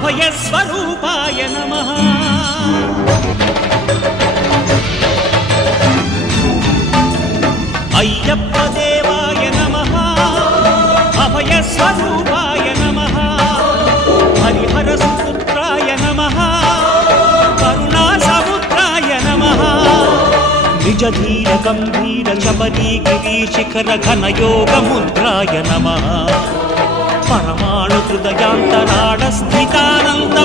अभयस्वरूपाय नमः अय्यप्प देवाय नमः अभयस्वरूपाय नमः हरिहरसुपुत्राय नमः करुणासमुद्राय नमः निजधीर गंभीर शबरी गिरीशिखर घनयोगमुद्राय नमः परमाणु हृदयांतराळ स्थितानंद